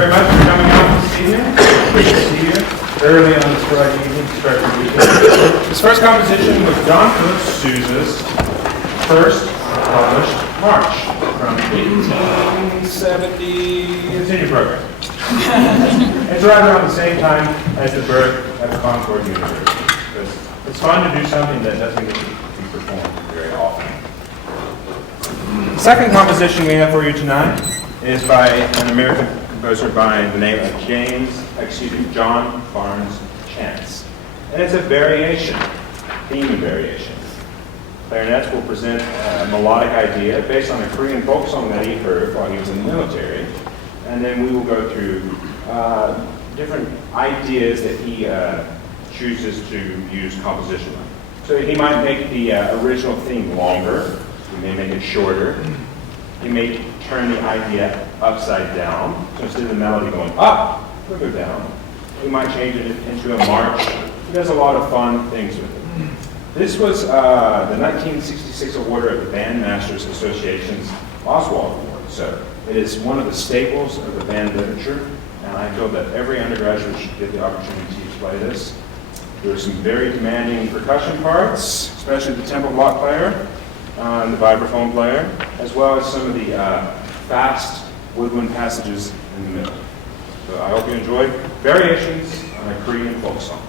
very much for coming out this evening. Good to see you early on this Friday evening to start the weekend. This first composition was John Philip Sousa's first published march from 1870. Continue program. It's right around the same time as the birth of Concord University. It's fun to do something that doesn't get to be performed very often. The second composition we have for you tonight is by an American composer by the name of John Barnes Chance. And it's a variation, theme variation. Clarinets will present a melodic idea based on a Korean folk song that he heard while he was in the military. And then we will go through different ideas that he chooses to use compositionally. So he might make the original theme longer. He may make it shorter. He may turn the idea upside down. So instead of the melody going up, we'll go down. He might change it into a march. He does a lot of fun things with it. This was the 1966 award of the Bandmasters Association's Oswald Award. So it is one of the staples of the band literature, and I feel that every undergraduate should get the opportunity to play this. There are some very demanding percussion parts, especially the tempo block player and the vibraphone player, as well as some of the fast woodwind passages in the middle. So I hope you enjoy Variations on a Korean folk song.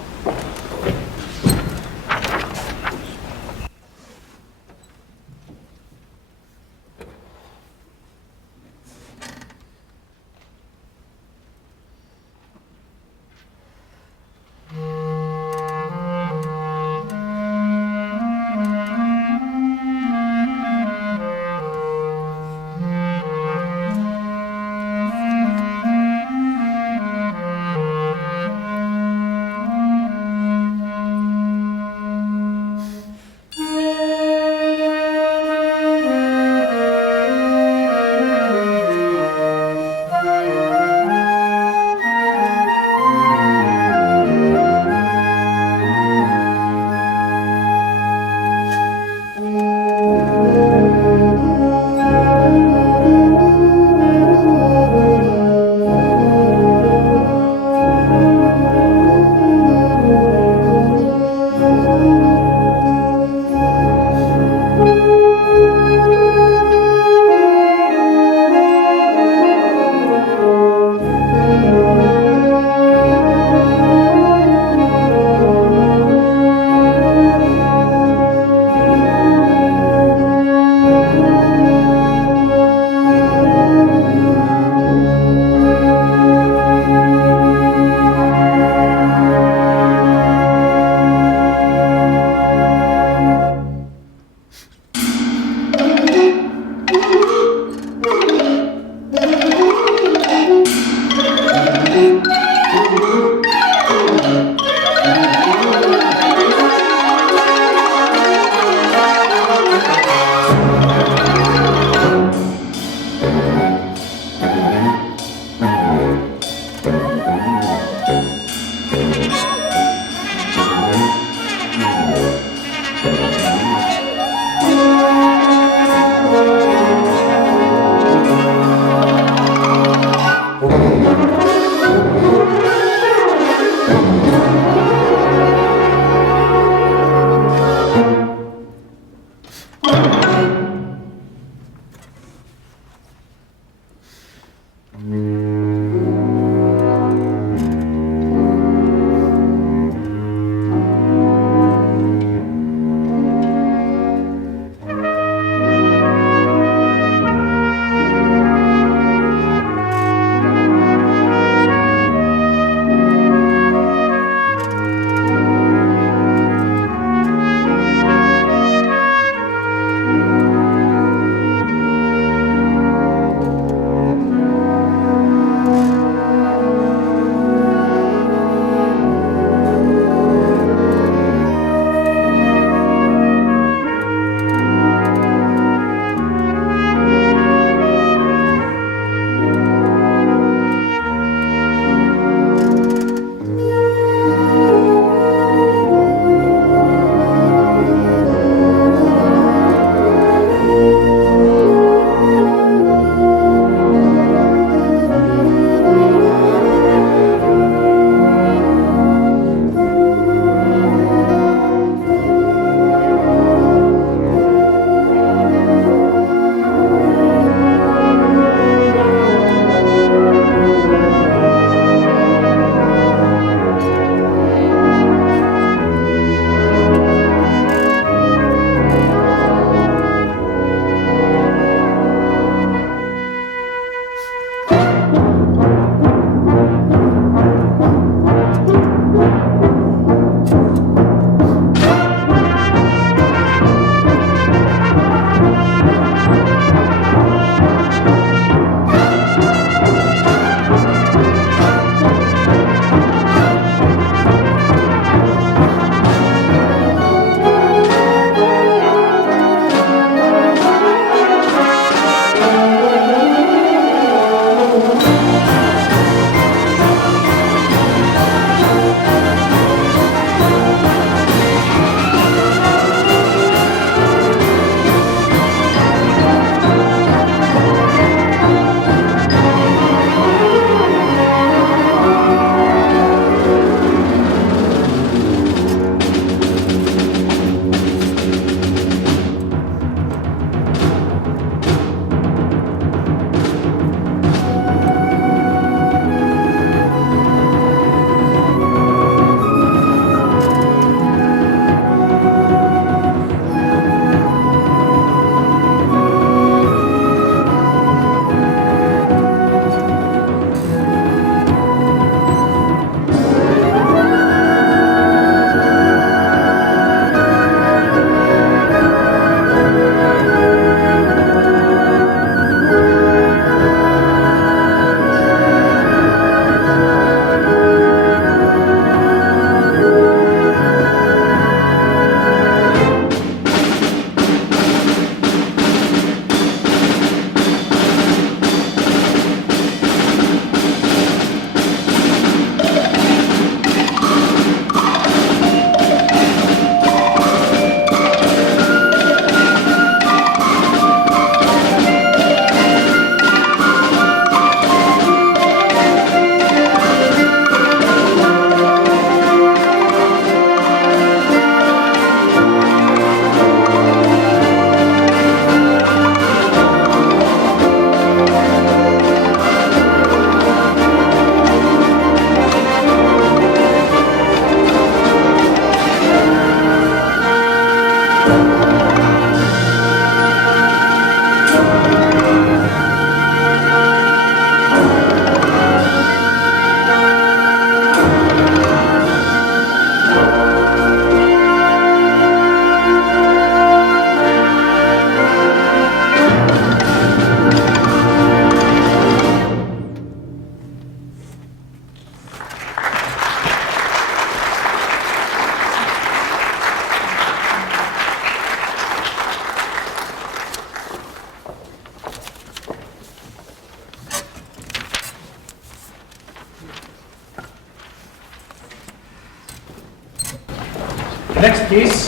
Next piece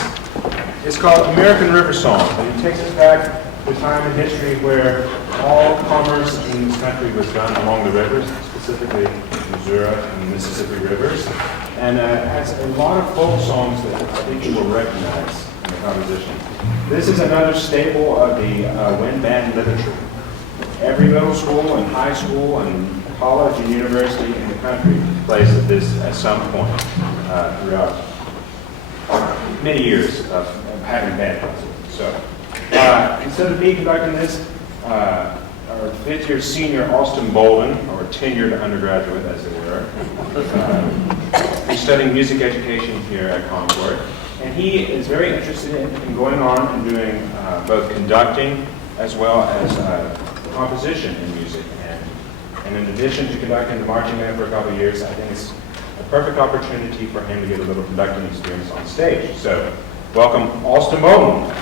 is called American Riversongs, and it takes us back to a time in history where all commerce in this country was done along the rivers, specifically Missouri and Mississippi rivers, and has a lot of folk songs that I think you will recognize in the composition. This is another staple of the wind band literature. Every middle school and high school and college and university in the country plays this at some point throughout many years of having band classes. So instead of me conducting this, our fifth-year senior, Austin Boulden, or tenured undergraduate, as it were, he's studying music education here at Concord, and he is very interested in going on and doing both conducting as well as composition in music. And in addition to conducting the marching band for a couple of years, I think it's a perfect opportunity for him to get a little conducting experience on stage. So, welcome, Austin Boulden.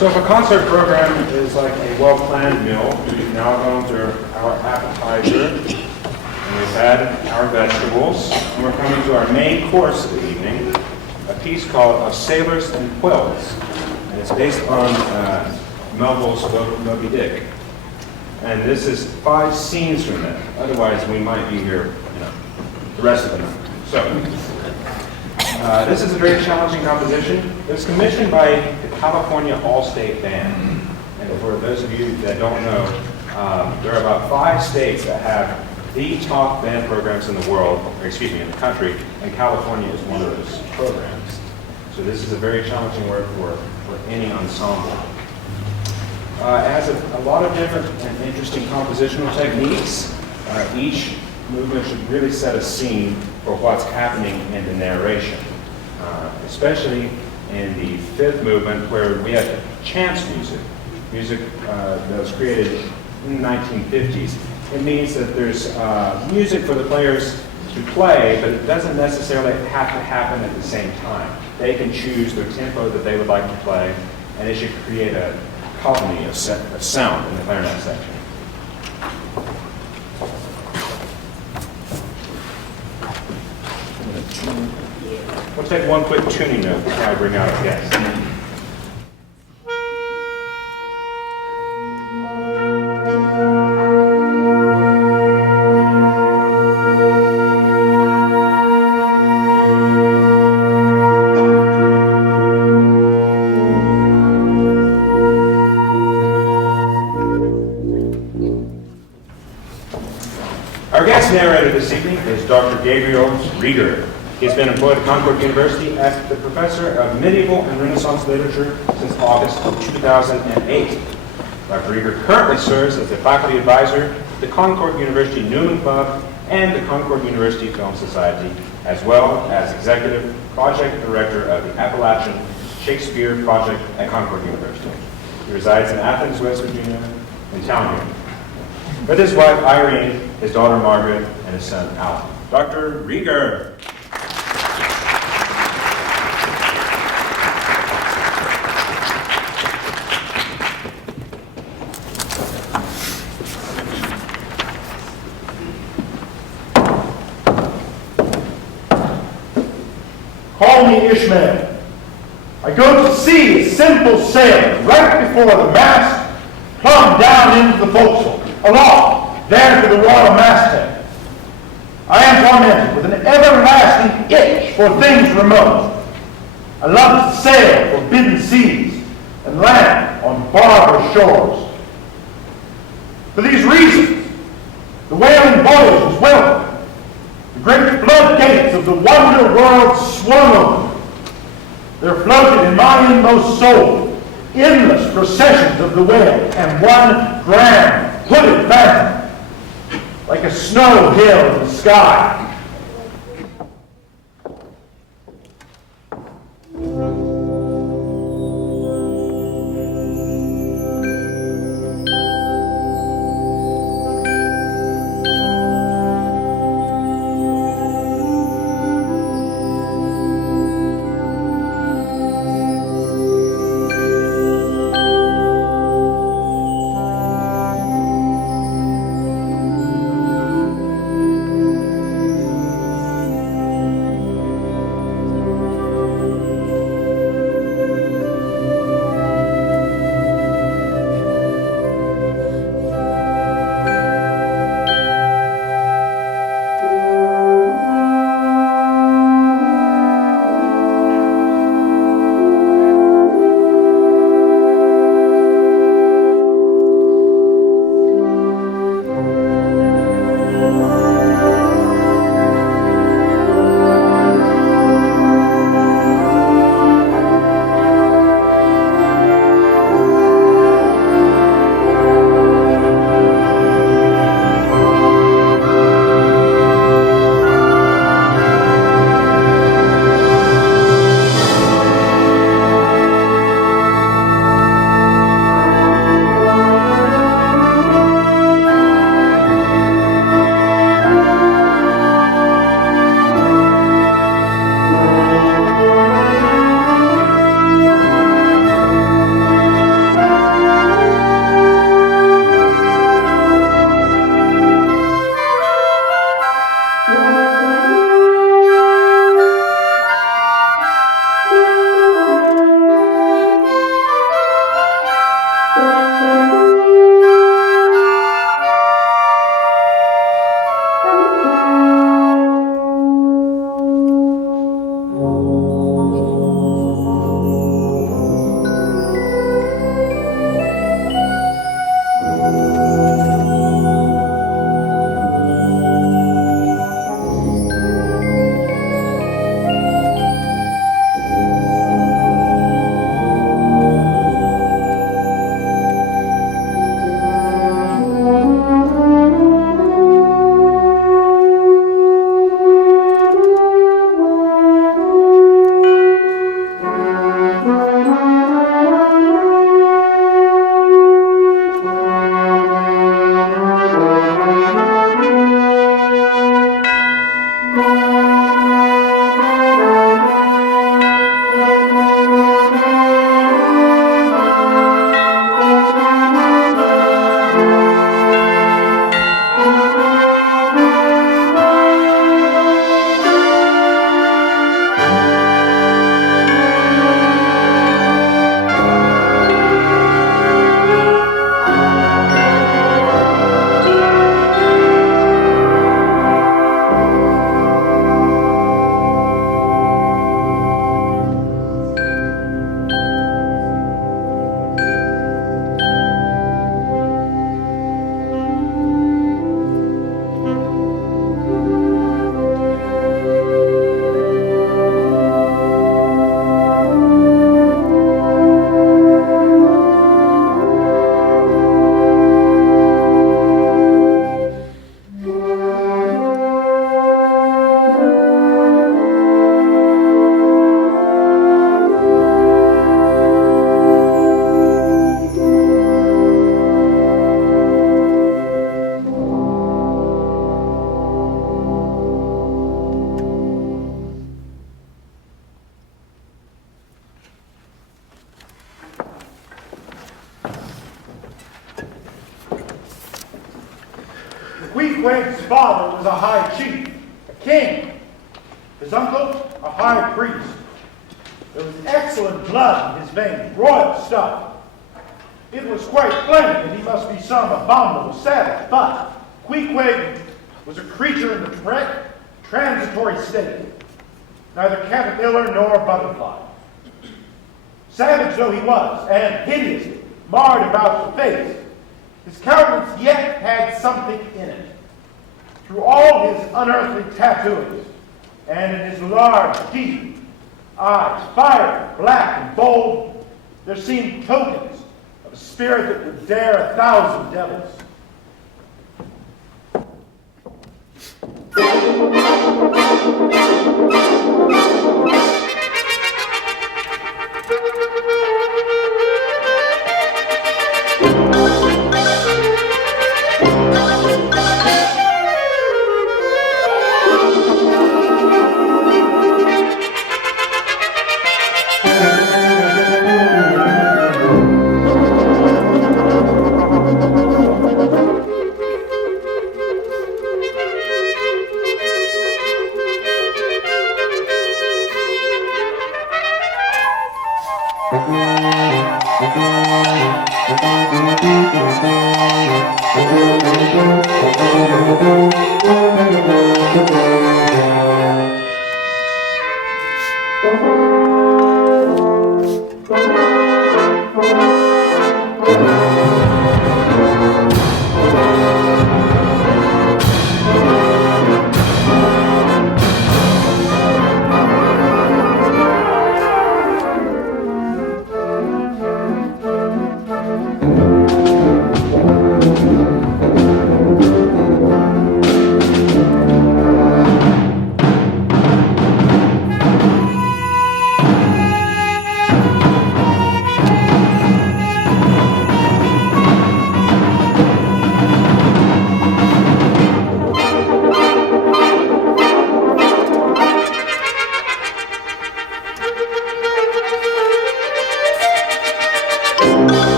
So if a concert program is like a well-planned meal, we've now gone through our appetizer, and we've had our vegetables, and we're coming to our main course of the evening, a piece called Of Sailors and Quills. And it's based on Melville's Moby Dick. And this is 5 scenes from it. Otherwise, we might be here, the rest of the night. So, this is a very challenging composition. It was commissioned by the California All-State Band. And for those of you that don't know, there are about 5 states that have the top band programs in the world, or excuse me, in the country, and California is one of those programs. So this is a very challenging work for any ensemble. It has a lot of different and interesting compositional techniques. Each movement should really set a scene for what's happening in the narration, especially in the 5th movement where we have chance music that was created in the 1950s. It means that there's music for the players to play, but it doesn't necessarily have to happen at the same time. They can choose their tempo that they would like to play, and it should create a colony of sound in the clarinet section. We'll take one quick tuning note before I bring out our guest. Our guest narrator this evening is Dr. Gabriel Rieger. He's been employed at Concord University as the professor of medieval and Renaissance literature since August of 2008. Dr. Rieger currently serves as a faculty advisor to the Concord University Newman Club and the Concord University Film Society, as well as executive project director of the Appalachian Shakespeare Project at Concord University. He resides in Athens, West Virginia, in town here, with his wife Irene, his daughter Margaret, and his son Alan. Dr. Rieger. Call me Ishmael. I go to sea a simple sailor, right before the mast, plumb down into the forecastle, aloft, there to the royal masthead. I am tormented with an everlasting itch for things remote. I love to sail forbidden seas and land on barbarous shores. For these reasons, the whaling voyage was welcome. The great floodgates of the wonder world swung open. There floated in my inmost soul endless processions of the whale, and one grand hooded phantom, like a snow hill in the sky. Queequeg's father was a high chief, a king. His uncle, a high priest. There was excellent blood in his veins, royal stuff. It was quite plain that he must be some abominable savage, but Queequeg was a creature in the transitory state, neither caterpillar nor butterfly. Savage though he was, and hideously marred about the face, his countenance yet had something in it. Through all his unearthly tattoos, and in his large, deep eyes, fiery, black, and bold, There seemed tokens of a spirit that would dare 1,000 devils.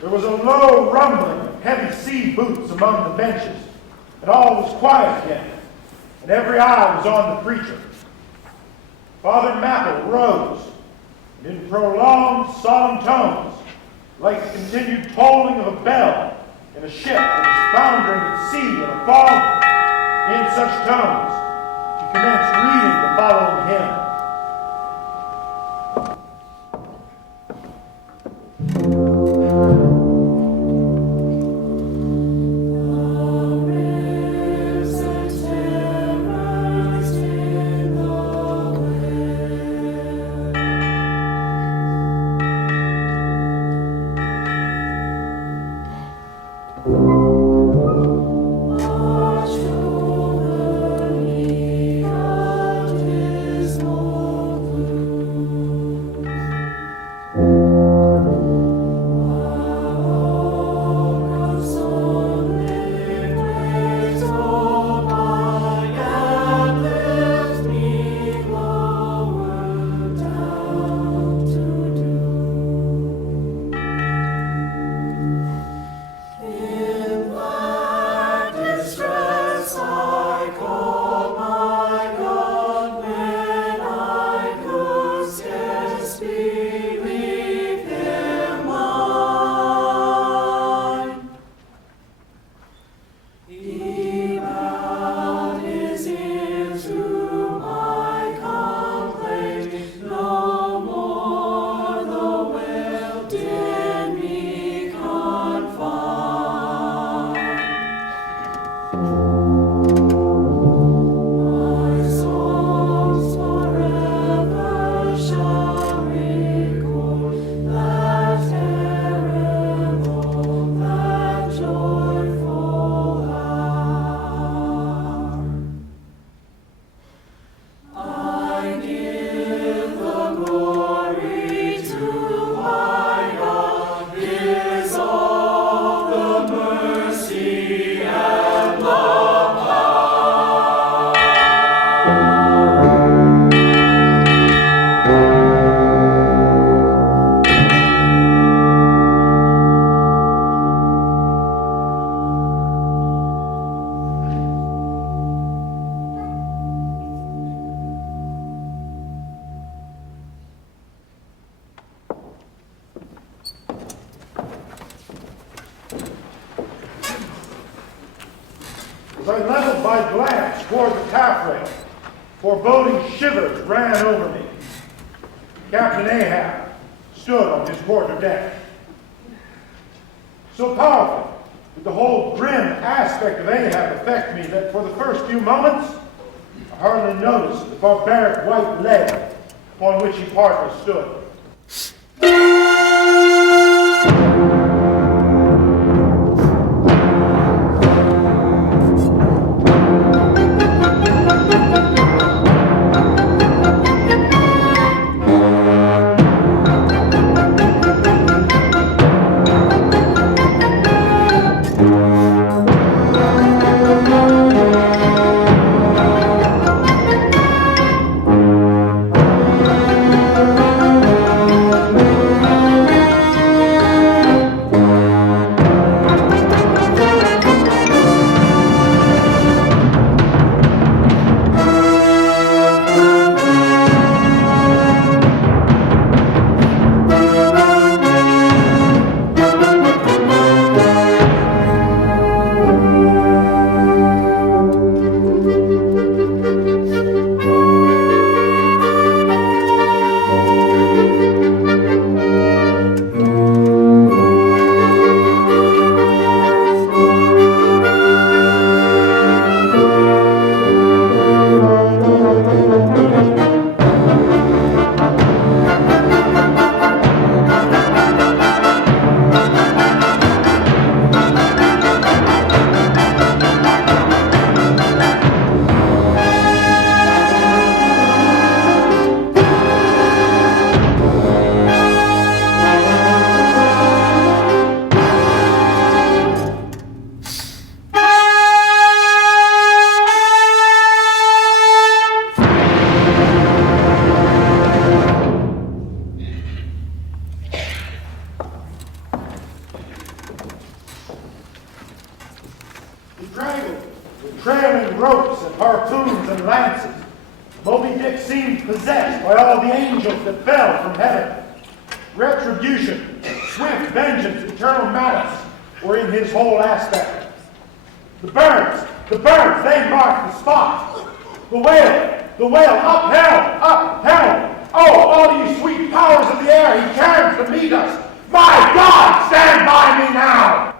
There was a low rumbling of heavy sea boots among the benches, and all was quiet again, and every eye was on the preacher. Father Mapple rose, and in prolonged, solemn tones, like the continued tolling of a bell in a ship that is foundering at sea in a fog, in such tones, he commenced reading the following hymn. Love As I leveled my glance toward the taffrail, foreboding shivers ran over me. Captain Ahab stood on his quarter deck. So powerful did the whole grim aspect of Ahab affect me that for the first few moments, I hardly noticed the barbaric white leg upon which he partly stood. The whale, upheld! Oh, all you sweet powers of the air, he turns to meet us! My God, stand by me now!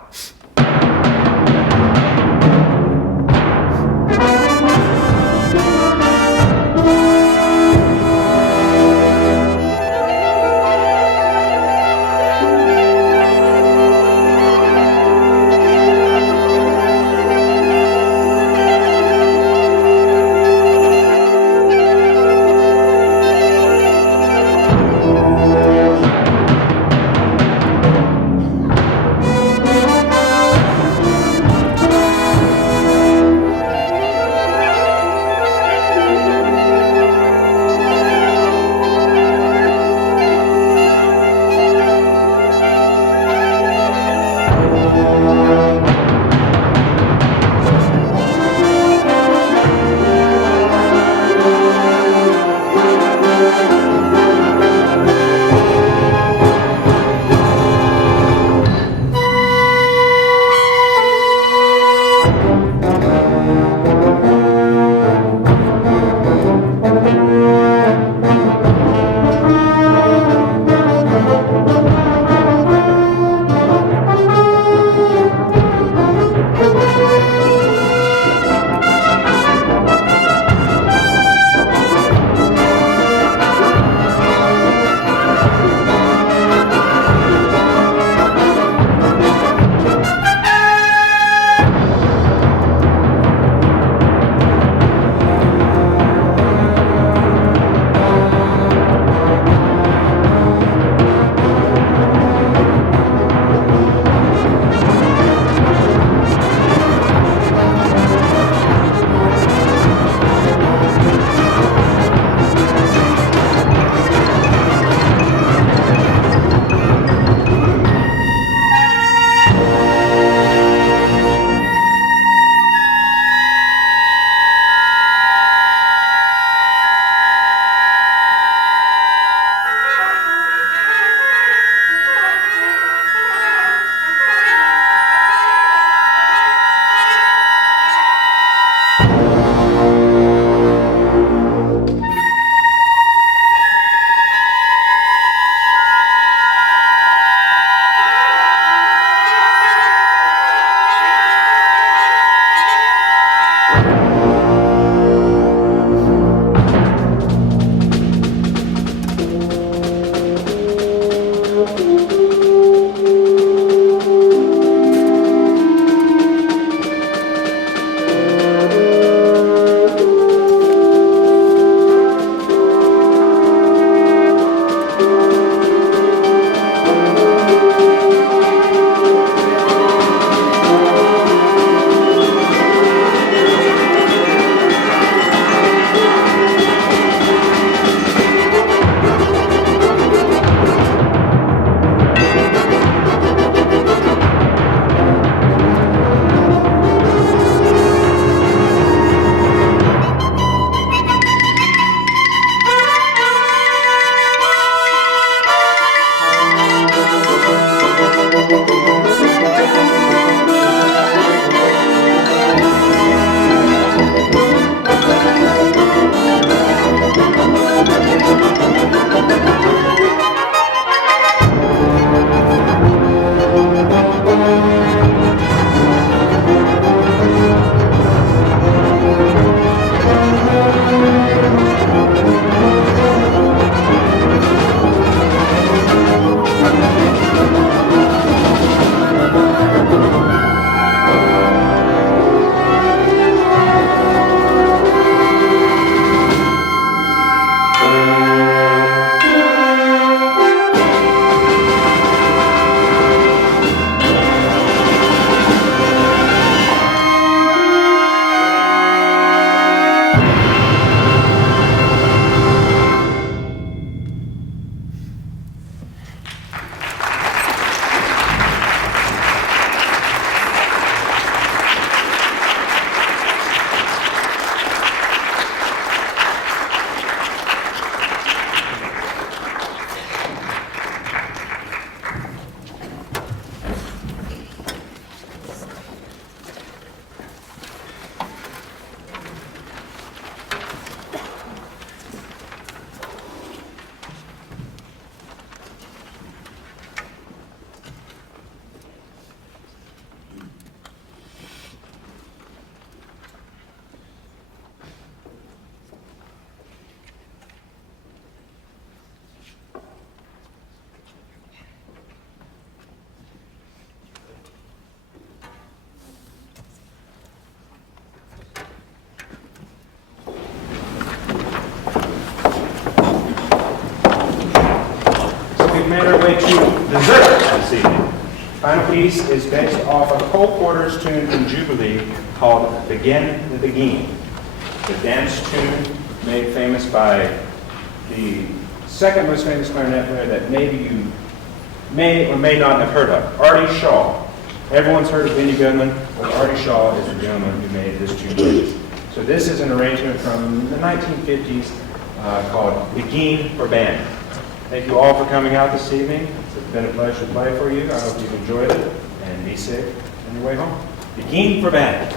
way to dessert this evening. Final piece is based off a Cole Porter's tune from Jubilee called Begin the Beguine. The dance tune made famous by the second most famous clarinet player that maybe you may or may not have heard of, Artie Shaw. Everyone's heard of Benny Goodman, but Artie Shaw is the gentleman who made this tune. So this is an arrangement from the 1950s called Beguine for Band. Thank you all for coming out this evening. It's been a pleasure to play for you. I hope you've enjoyed it, and be safe on your way home. Beguine for Band.